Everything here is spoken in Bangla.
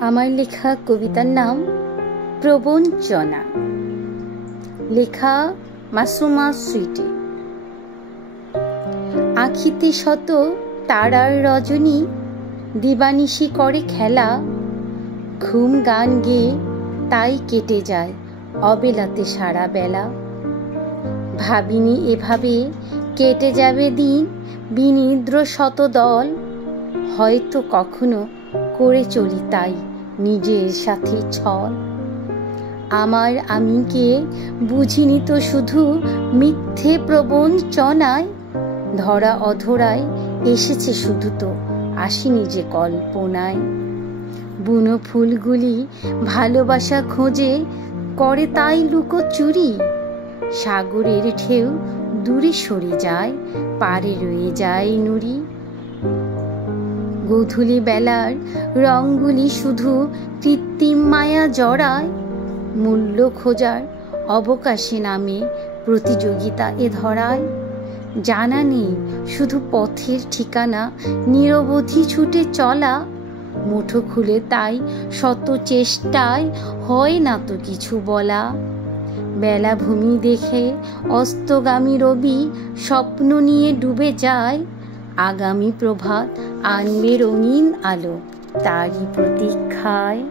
আমার লেখা কবিতার নাম প্রবঞ্চনা, লেখা মাসুমা সুইটি। আঁখিতে শত তারার রজনী, দিবানিশি করে খেলা, ঘুম গান গেয়ে তাই কেটে যায় অবেলাতে সারা বেলা। ভাবিনি এভাবে কেটে যাবে দিন, বিনিদ্র শত দল, হয়তো কখনো করে চলি তাই নিজের সাথে ছল। আমার আমিকে বুঝিনি তো শুধু মিথ্যে প্রবঞ্চনায়, ধরা অধরায় এসেছে শুধু তো আসেনি যে কল্পনায়। বুনো ফুলগুলি ভালোবাসা খোঁজে করে তাই লুকোচুরি, সাগরের ঢেউ দূরে সরে যায়, পারে রয়ে যায় নুড়ি। গোধূলি বেলার রঙগুলি শুধু কৃত্রিম মায়া জড়ায়, মূল্য খোঁজার অবকাশে নামে প্রতিযোগিতা এ ধরায়। জানা নেই শুধু পথের ঠিকানা, নিরবধি ছুটে চলা, মুঠো খুলে তাই শত চেষ্টায় হয় না তো কিছু বলা। বেলাভূমি দেখে অস্তগামী রবি স্বপ্ন নিয়ে ডুবে যায়, আগামী প্রভাত আনবে রঙিন আলো তারই প্রতীক্ষায়।